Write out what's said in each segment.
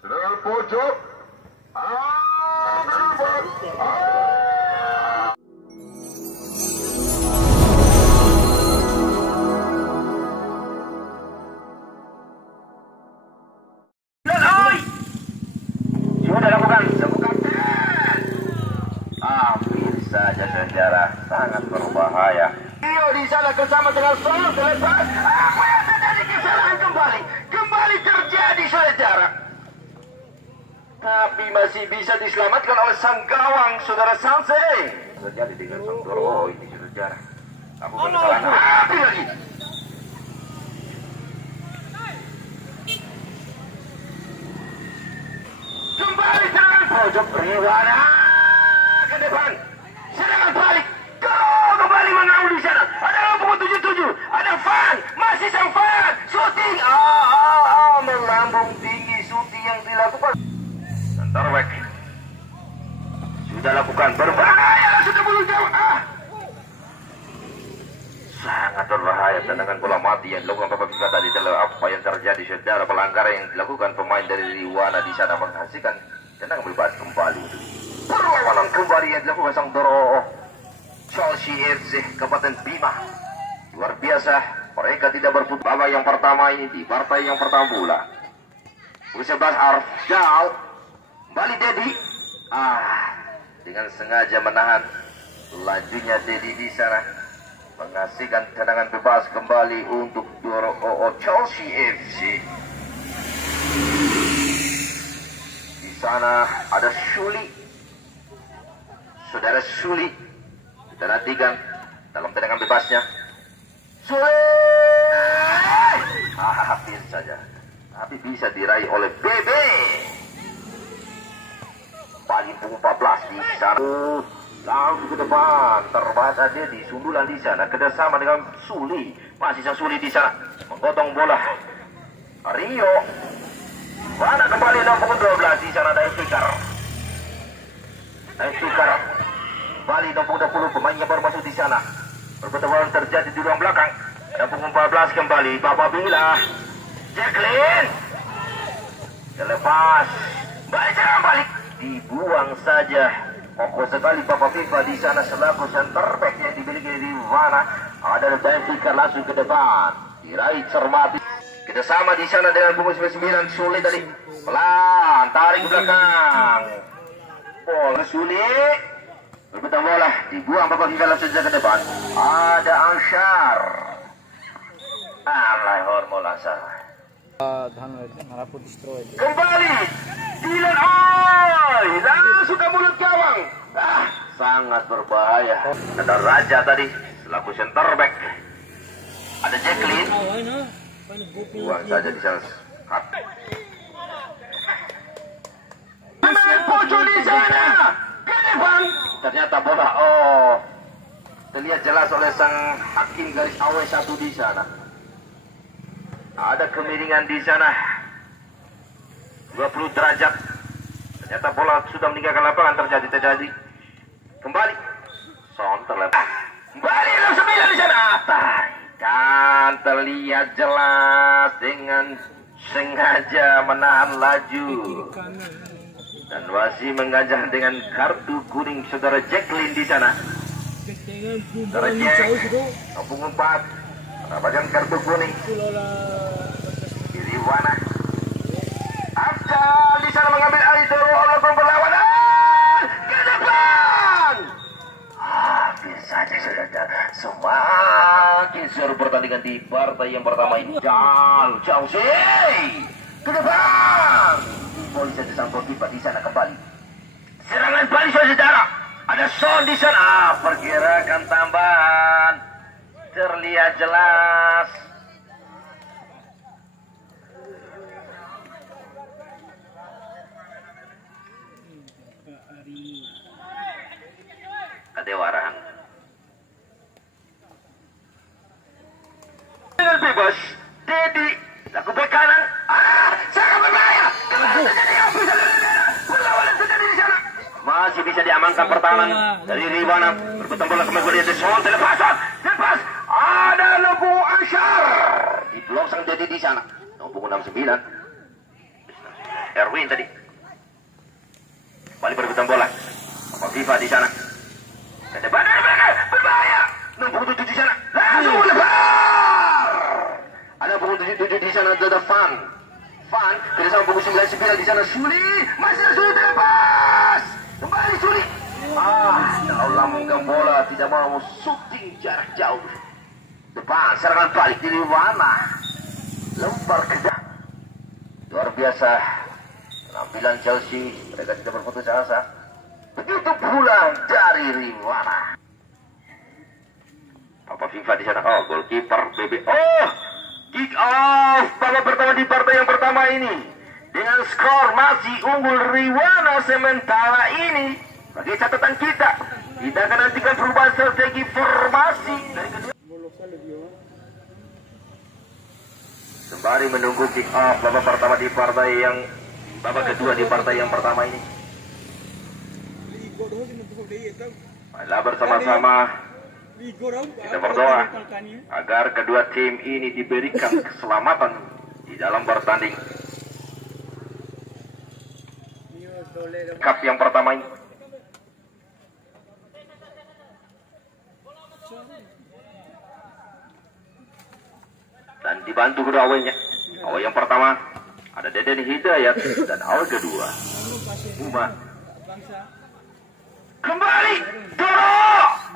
Dari pojok. Sudah lakukan hampir saja sejarah sangat berbahaya. Rio di sana bersama dengan Sol selepas apa yang terjadi, kesalahan kembali terjadi sejarah, tapi masih bisa diselamatkan oleh sang gawang saudara Sanseng. Terjadi dengan sang Doro. Ini sejarah aku kesalahan hampir lagi. Kembali serangan pojok Riwana ke depan, serangan balik, kembali mengaul di sana. Ada nomor 77, ada Fan, masih sang Fan, shooting, melambung tinggi shooting yang dilakukan. Center back sudah lakukan berbahaya, langsung ke bulu jauh. Sangat berbahaya tendangan bola mati yang dilakukan Bapak Fifa tadi. Apa yang terjadi saudara, pelanggaran yang dilakukan pemain dari Riwana di sana menghasilkan tendangan bebas kembali. Perlawanan kembali yang dilakukan sang Doro Chelsea FC Kabupaten Bima. Luar biasa, mereka tidak berputus babak yang pertama ini di partai yang pertama pula. U11 Arfjal, kembali Dedi. Dengan sengaja menahan lajunya Dedi di sana, menghasilkan tendangan bebas kembali untuk Doro Chelsea FC. Di sana ada Suli, saudara Suli. Kita nantikan dalam tendangan bebasnya. Suli, hampir saja, tapi bisa diraih oleh BB. Paling 14 di sana. Langsung ke depan, terbaca dia di sundulan di sana, kerjasama dengan Suli, masih sang Suli di sana, menggotong bola. Rio, mana kembali nomor 12 di sana, ada Fikar, kembali nomor 20 pemainnya baru masuk di sana. Perbetulan terjadi di ruang belakang. Nomor 14 kembali, Bapak Bila, Jacqueline, terlepas, balik, dibuang saja. Kokoh sekali Bapak FIFA di sana selaku center back yang dimiliki di mana ada Fikar langsung ke depan, diraih cermati. Kita sama di sana dengan punggung 9 Sulit tadi, pelan tarik ke belakang, bola Sulit berbentang bola dibuang Bapak FIFA langsung ke depan. Ada Ansyar, alai hormola sana. Kembali Dylan langsung ke mulut gawang. Sangat berbahaya. Ada Raja tadi selaku center back. Ada Jacqueline. Buang saja di sana. Main pojok di sana. Ke depan. Ternyata bola terlihat jelas oleh sang hakim garis awal 1 di sana. Ada kemiringan di sana 20 derajat. Ternyata bola sudah meninggalkan lapangan. Terjadi kembali Son terlepas, kembali 9 di sana. Kan terlihat jelas dengan sengaja menahan laju dan masih menggajah dengan kartu kuning saudara Jacqueline di sana. Saudara Jack nomor 4 mendapatkan kartu kuning. Iriwana Afdal di sana mengambil alih Doro melakukan perlawanan ke depan. Hampir saja saudara, semakin seru pertandingan di partai yang pertama ini. Jauh sih ke depan. Polisi saja sang Bokipa di sana kembali. Serangan balik saudara. Ada Son di sana. Pergerakan tambahan terlihat jelas. Kadewarahan dengan bebas Dedi laku bek kanan. Sangat berbahaya. Perlawanan terjadi di sana. Masih bisa diamankan pertahanan dari Riwana. Berputar bola kemudian di Son lepas. Ada Lebu Ansyar di blok sang Dedi di sana. Nomor 69. Erwin tadi. Kembali berebutan bola. Papa Viva di sana. Ke depan, berbahaya. 67 di sana. Langsung lebar. Ada pukul 77 di sana, ada Van. Van, kerjasama pukul 99 di sana. Suli, masih ada Suli terlepas. Kembali Suli. Lambungkan bola, tidak mau shooting jarak jauh. Depan, serangan balik di mana? Lempar ke depan. Luar biasa. Penampilan Chelsea, mereka tidak berputus asa. Begitu pula dari Rivana. Papa Viva di sana. Oh, goalkeeper BB. Oh, kick off babak pertama di partai yang pertama ini. Dengan skor masih unggul Rivana sementara ini. Bagi catatan kita akan nantikan perubahan strategi formasi dari kedua. Sembari menunggu kick off babak pertama di partai yang babak kedua di partai yang pertama ini. Marilah bersama-sama kita berdoa agar kedua tim ini diberikan keselamatan di dalam bertanding cup yang pertama ini. Dan dibantu kedua awalnya. Awal yang pertama ada Deden Hidayat dan awal kedua Uma. Kembali Doro.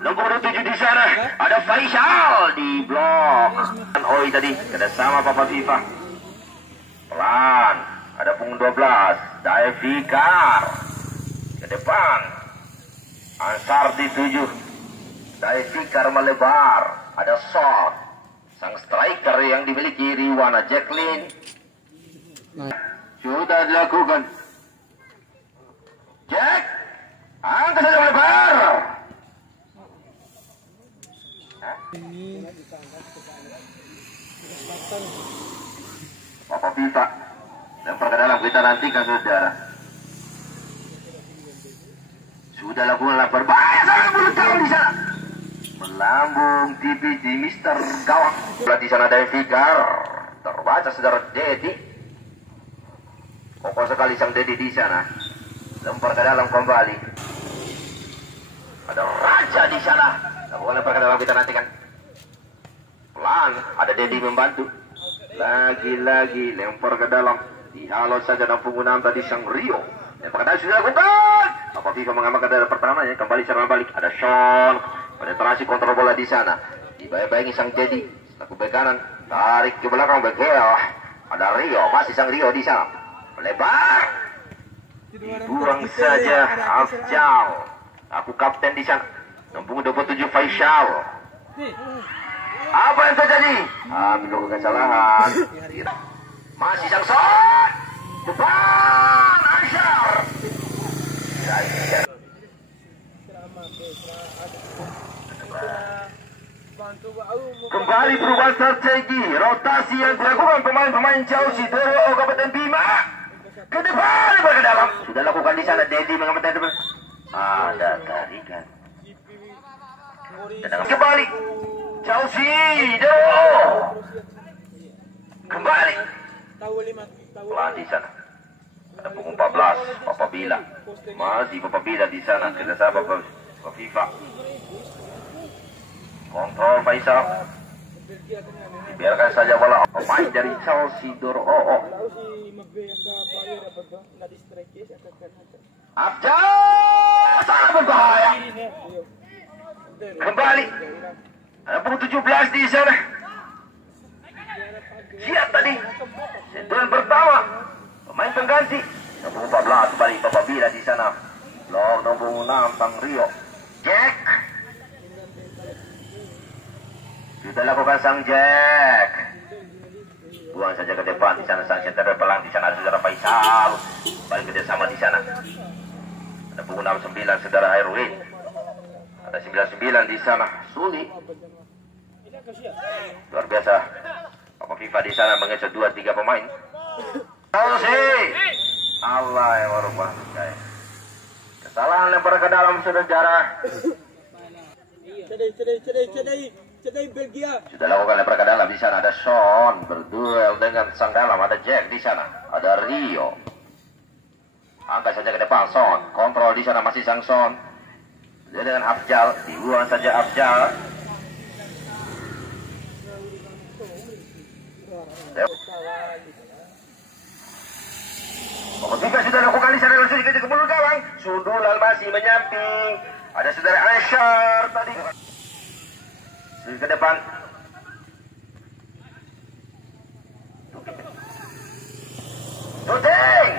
Nomor 7 di sana ada Faisal di blok. Dan Oi tadi kerjasama Papa Viva. Pelan ada punggung 12 Daevikar ke depan. Ansar di 7. Daevikar melebar. Ada shot. Sang striker yang dimiliki Riwana Jacqueline sudah dilakukan. Jack, angkat saja melebar. Papa Viva lempar ke dalam, kita nantikan saudara. Sudah lakukan lempar, bahaya sangat mulut tangan di sana. Melambung tipis di Mister Gawang. Bola di sana dari Fikar. Terbaca saudara Dedi. Kokoh sekali sang Dedi di sana. Lempar ke dalam kembali. Ada Raja di sana. Lakukan lempar ke dalam, kita nantikan. Pelan, ada Dedi membantu. Lagi-lagi lempar ke dalam. Dihalau saja dan penggunaan tadi sang Rio. Lempar ke dalam sudah lakukan. Papa Viva mengamankan dari pertamanya. Kembali serangan balik. Ada Sean. Penetrasi kontrol bola di sana. Dibayang-bayangi sang Dedi. Laku bek kanan. Tarik ke belakang bek kiri. Ada Rio. Masih sang Rio di sana. Melebar. Dibuang saja Afjal. Aku kapten di sana. Nombor 27 Faisal. Apa yang terjadi? Melakukan kesalahan. Masih sang shot. Depan Aisyar. Kembali perubahan strategi. Rotasi yang dilakukan pemain-pemain Chelsea. Doro Kabupaten Bima. Ke depan, ke dalam. Sudah lakukan di sana. Dedi mengamankan depan. Ada tarikan. Kembali. Chelsea. Doro. Kembali. Pelan di sana. Ada punggung 14. Papa Bila. Masih Papa Bila di sana. Kerjasama Papa Viva. Kontrol Faisal. Biarkan saja bola. Pemain dari Chelsea Doro. Afjal. Sangat berbahaya. Kembali. Ada punggung 17 di sana. Siap tadi. Sentuhan pertama. Pemain pengganti. Nomor 14 kembali Papa Bila di sana. Blok nomor 6 Tang Rio. Jack. Sudah lakukan sang Jack. Buang saja ke depan di sana sang center pelang di sana saudara Faisal. Balik kerjasama di sana. Ada punggung 69 saudara Erwin. Ada 99 di sana Suli. Luar biasa. Papa Viva di sana mengejar 2-3 pemain. Allah yang merubah saya. Kesalahan lempar ke dalam saudara. Sudah lakukan lempar ke dalam di sana. Ada Sean berduel dengan sang dalam. Ada Jack di sana. Ada Rio. Angkat saja ke depan Son. Kontrol di sana masih sang Son. Dia dengan Afjal, dibuang saja Afjal. Jika sudah lakukan di sana langsung dikejar ke mulut gawang. Sundulan masih menyamping. Ada saudara Aisyar tadi. Ke depan. Shooting.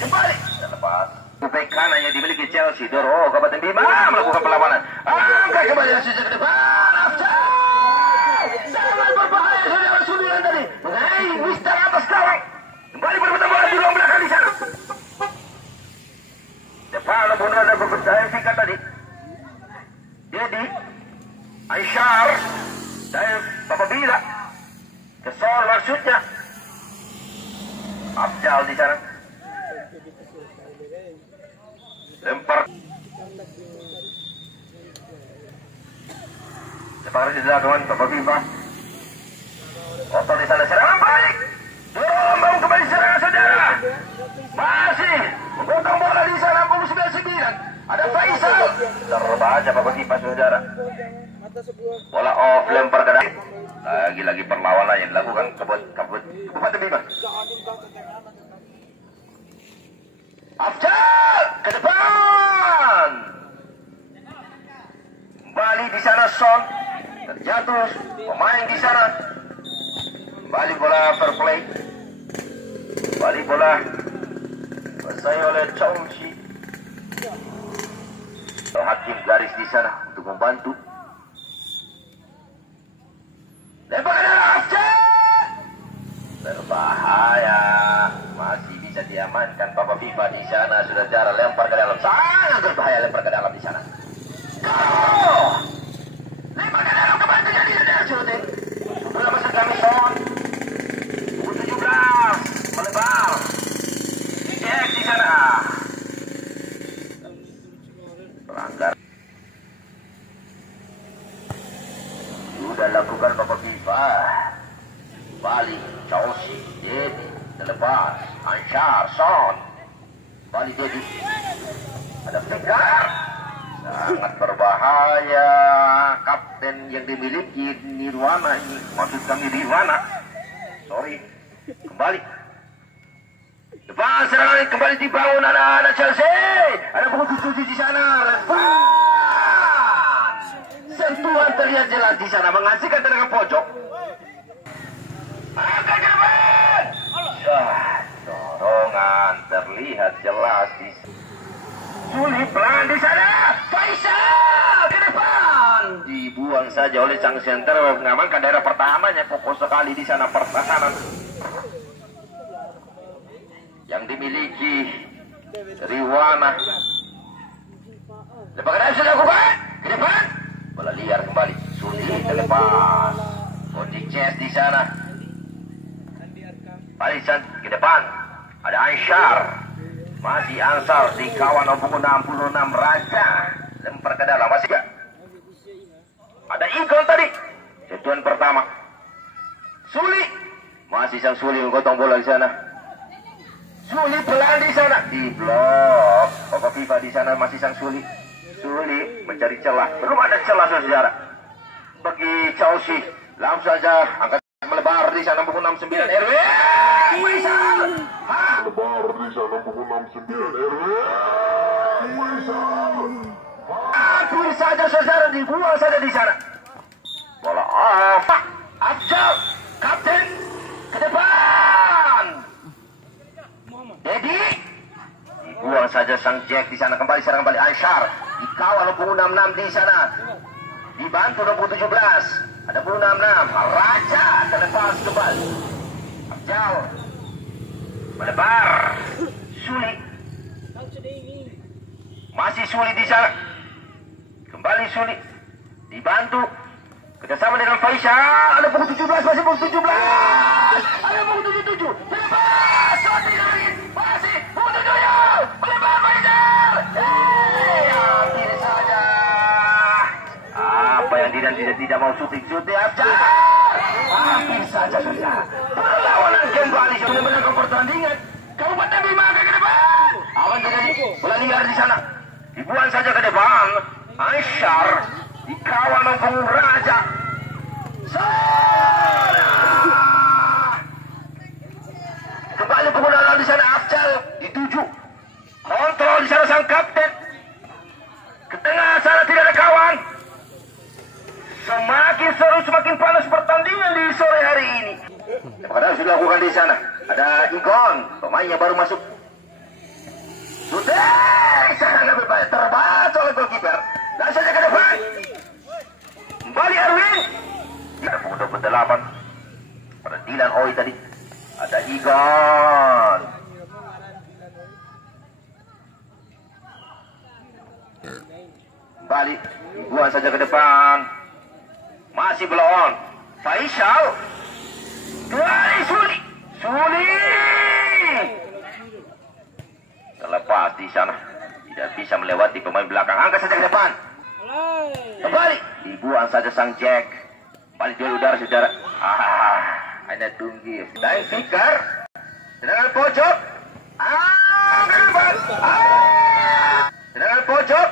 Kembali. Lepas. Back kanan yang dimiliki Chelsea. Doro Kabupaten Bima melakukan perlawanan. Angkat kembali langsung ke depan. Afjal. Sangat berbahaya saudara sundulan tadi. Mengenai Mister atas gawang. Kembali berputar bola di ruang belakang di sana. Depan bunuh ada berpercaya sikat tadi. Jadi Aisyar dan Papa Bila kesal maksudnya. Afjal di sana. Lempar. Separuh di belakang Papa Bila. Otot di sana serangan balik. Dorong kembali serangan saudara. Masih menggotong bola di sana pukul 99. Ada Faisal. Terbaca Papa Kipas saudara. Bola off lempar ke dalam. Lagi-lagi perlawanan yang dilakukan Kabupaten Bima. Afjal ke depan. Kembali di sana Son. Terjatuh pemain di sana. Kembali bola fair play. Kembali bola selesai oleh Chongqi. Hakim garis di sana untuk membantu. Lempar ke dalam Afjal. Berbahaya. Masih bisa diamankan Papa Viva di sana. Sudah jarak lempar ke dalam. Sangat berbahaya lempar ke dalam di sana. Lempar ke dalam kembali terjadi saudara shooting. Bola masuk kami Son. 17 melebar. Cek di sana. Pelanggar. Sudah lakukan Papa Viva. Balik Chelsea. Dedi terlepas. Aisyar Son. Balik Dedi. Ada Fikar. Sangat berbahaya. Kapten yang dimiliki Nirwana ini. Maksud kami Nirwana. Sorry. Kembali. Depan serangan kembali dibangun anak-anak Chelsea. Ada pukul 7 di sana. Lepas. Sentuhan terlihat jelas di sana. Menghasilkan tendangan pojok. Angkat ke depan. Dorongan terlihat jelas di sana. Sulit pelan di sana. Faisal ke depan. Dibuang saja oleh sang center mengamankan daerah pertamanya. Kokoh sekali di sana pertahanan yang dimiliki Riwana. Lepas kedai sudah lakukan ke depan. Bola liar kembali. Sulit terlepas. Body chest di sana. Balisan ke depan. Ada Aisyar. Masih Ansar di kawan nomor 66 Raja. Lempar ke dalam masih gak? Ada Ikon tadi. Sentuhan pertama. Suli. Masih sang Suli menggotong bola di sana. Suli pelan di sana. Di blok. Papa Viva di sana masih sang Suli. Suli mencari celah. Belum ada celah saudara. Bagi Chelsea. Langsung saja angkat melebar di sana pukul 69 RW. Faisal. Lebar di sana pukul 69 RW. Faisal. Hampir saja saudara dibuang saja di sana. Bola off. Afjal. Kapten. Ke depan. Dedi. Dibuang saja sang Jack di sana. Kembali serang kembali Aisyar. Dikawal pukul 66 di sana. Dibantu nomor 17. Ada pukul 66. Raja terlepas kembali. Afjal. Melebar. Sulit. Masih sulit di sana. Kembali sulit. Dibantu. Kerjasama dengan Faisal. Ada pukul 17. Masih pukul 17. Ada pukul 77. Terlepas. Shooting lagi. Masih pukul 77. Melebar Faisal. Hampir saja. Apa yang tidak mau syuting Afjal. Hampir saja ke depan. Aisyar dikawal Bung Raja. Kembali penggunaan di sana Afcal dituju. Kontrol di sana sang kapten. Ke tengah sana tidak ada kawan. Semakin seru, semakin panas pertandingan di sore hari ini. Padahal sudah dilakukan di sana. Ada Igon, pemainnya baru masuk. Sudah, sangat berbahaya. Terbaca oleh goalkeeper. Dan saja ke depan. Kembali Erwin. Ada pemuda berdelapan. Pada Dilan Oi tadi. Ada Igon. Kembali. Dibuang saja ke depan. Masih belum. Faisal. Tuai Suli. Suli. Terlepas di sana. Tidak bisa melewati pemain belakang. Angkat saja ke depan. Kembali. Dibuang saja sang Jack. Balik dari udara saudara. Hanya tunggu. Dan Fikar. Tendangan pojok. Ke depan. Tendangan pojok.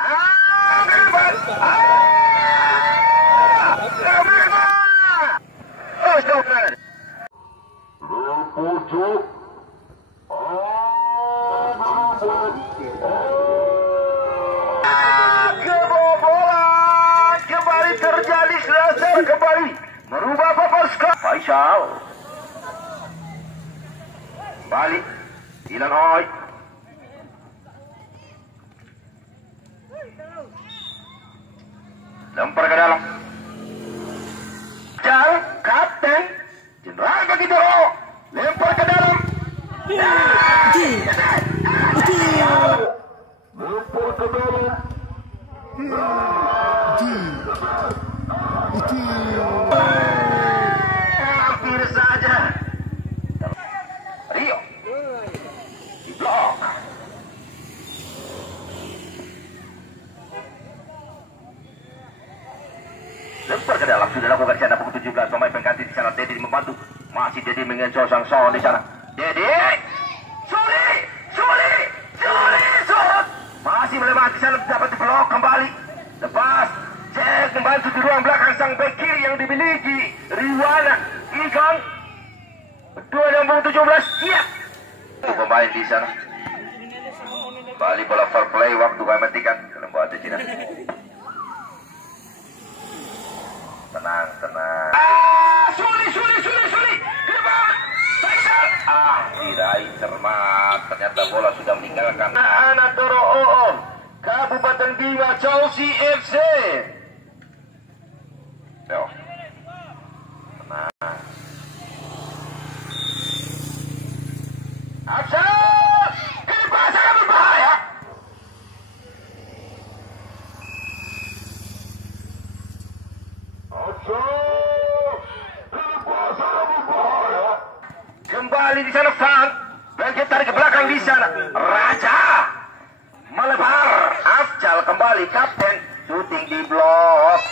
Ke depan. Pojok. Kebobolan kembali terjadi. Selesai kembali merubah papan skor. Faisal balik. Dilan Oi. Lempar ke dalam. Jal, kapten Jenderal bagi Doro. Lempar ke dalam. Lempar ke dalam. Hampir saja. Rio di blok. Lempar ke dalam. Sudah lakukan di sana pukul 17. Pemain pengganti di sana Dedi membantu. Masih Dedi mengencol sang Son di sana. Dedi. Suri. Masih melewati sana dapat blok kembali. Lepas. Cek membantu di ruang belakang sang bek kiri yang dimiliki Riwana. Ikan. 2017. Siap. Pemain di sana. Balik bola fair play waktu kami matikan. Lembaga Cina. Tenang. Suli. Ke depan. Faisal. Diraih cermat. Ternyata bola sudah meninggalkan. Anak Doro OO. Kabupaten Bima Chelsea FC. Yo. Tenang. Absat. Ke depan sangat berbahaya. Kembali di sana Fan. Bangkit tarik ke belakang di sana. Raja melebar. Afcal kembali kapten. Shooting di blok.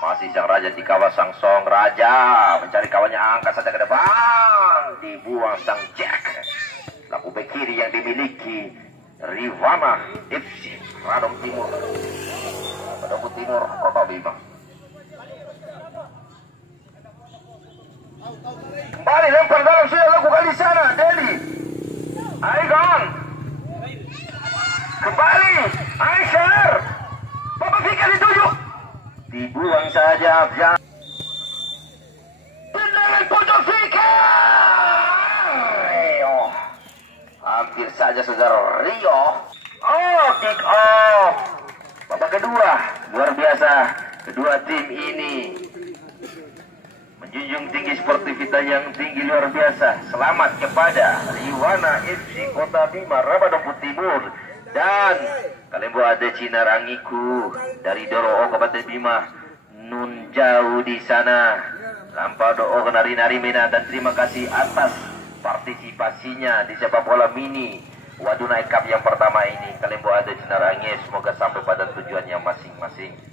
Masih sang Raja dikawal sang Song. Raja mencari kawannya, angkat saja ke depan. Dibuang sang Jack. Laku bek kiri yang dimiliki Rivana FC Radom Timur. Kota Bima. Kembali lempar dalam, sudah lakukan di sana. Deli. Aigon. Kembali. Aisyar. Bapak Fikar dituju. Dibuang saja. Tendangan pojok Fikar. Hampir saja saudara Rio. Kick off. Babak kedua. Luar biasa. Kedua tim ini menjunjung tinggi sportivitas yang tinggi luar biasa. Selamat kepada Riwana FC Kota Bima Rabadompu Timur dan Kalembo ada Cina Rangiku dari Doro Kabupaten Bima. Nun jauh di sana. Lampau doa nari-nari Mena, dan terima kasih atas partisipasinya di sepak bola mini Wadunai Cup yang pertama ini. Kalembo ada Cina Rangi, semoga sampai pada tujuannya masing-masing.